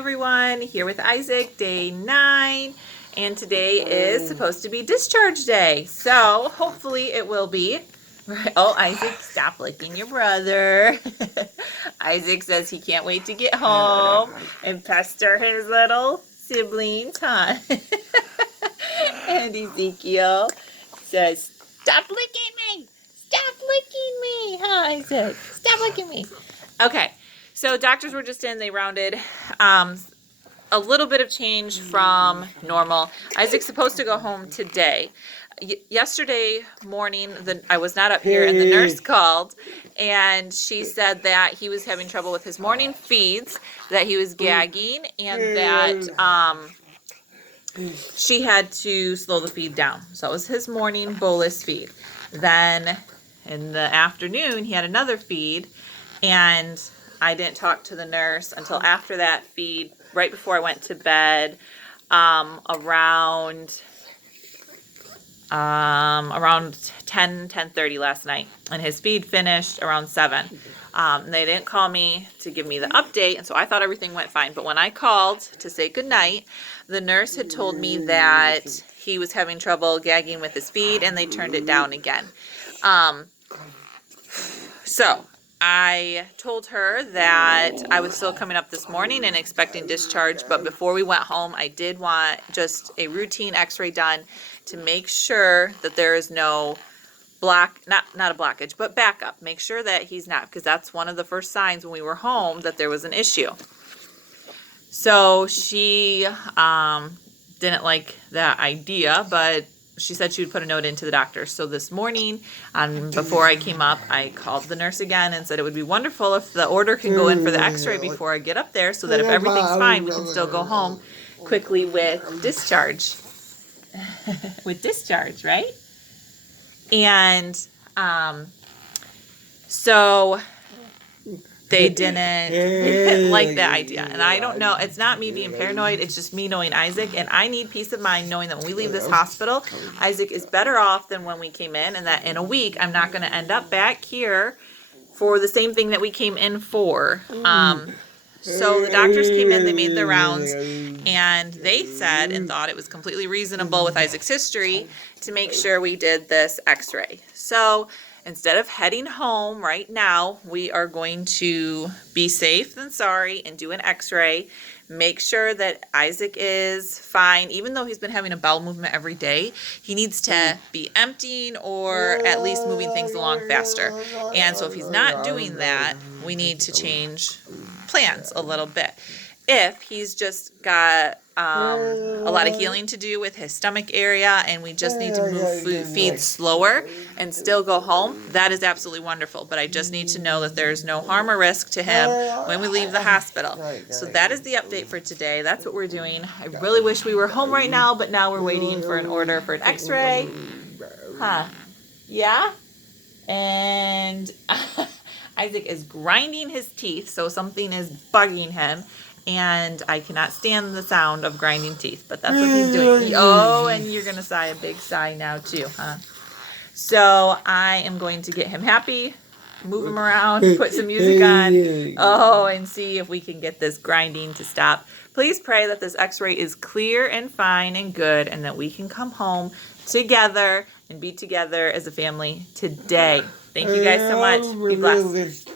everyone. Here with Isaac, day 9. And today is supposed to be discharge day. So hopefully it will be. Oh, Isaac, stop licking your brother. Isaac says he can't wait to get home and pester his little siblings, huh? And Ezekiel says, stop licking me. Stop licking me, huh, Isaac? Stop licking me. Okay, so doctors were just in. They rounded a little bit of change from normal. Isaac's supposed to go home today. Yesterday morning, I was not up here, and the nurse called, and she said that he was having trouble with his morning feeds, that he was gagging, and that she had to slow the feed down. So it was his morning bolus feed. Then in the afternoon, he had another feed, and I didn't talk to the nurse until after that feed, right before I went to bed, around 10:30 last night, and his feed finished around 7. They didn't call me to give me the update, and so I thought everything went fine. But when I called to say goodnight, the nurse had told me that he was having trouble gagging with his feed, and they turned it down again. So I told her that I was still coming up this morning and expecting discharge, but before we went home, I did want just a routine x-ray done to make sure that there is no not a blockage, but backup. Make sure that he's not, because that's one of the first signs when we were home that there was an issue. So she didn't like that idea, but she said she would put a note into the doctor. So this morning, before I came up, I called the nurse again and said it would be wonderful if the order can go in for the x-ray before I get up there, so that if everything's fine, we can still go home quickly with discharge. With discharge, right? And so they didn't like that idea. And I don't know, it's not me being paranoid, it's just me knowing Isaac, and I need peace of mind knowing that when we leave this hospital, Isaac is better off than when we came in, and that in a week I'm not going to end up back here for the same thing that we came in for. So the doctors came in, they made their rounds, and they said and thought it was completely reasonable with Isaac's history to make sure we did this x-ray. So instead of heading home right now, we are going to be safe than sorry and do an x-ray. Make sure that Isaac is fine. Even though he's been having a bowel movement every day, he needs to be emptying or at least moving things along faster. And so if he's not doing that, we need to change plans a little bit. If he's just got a lot of healing to do with his stomach area and we just need to move feed slower and still go home, that is absolutely wonderful. But I just need to know that there's no harm or risk to him when we leave the hospital. So that is the update for today. That's what we're doing. I really wish we were home right now, but now we're waiting for an order for an x-ray. Huh? Yeah? And Isaac is grinding his teeth, so something is bugging him. And I cannot stand the sound of grinding teeth, but that's what he's doing. Oh, and you're going to sigh a big sigh now too, huh? So I am going to get him happy, move him around, put some music on, and see if we can get this grinding to stop. Please pray that this x-ray is clear and fine and good, and that we can come home together and be together as a family today. Thank you guys so much. Be blessed.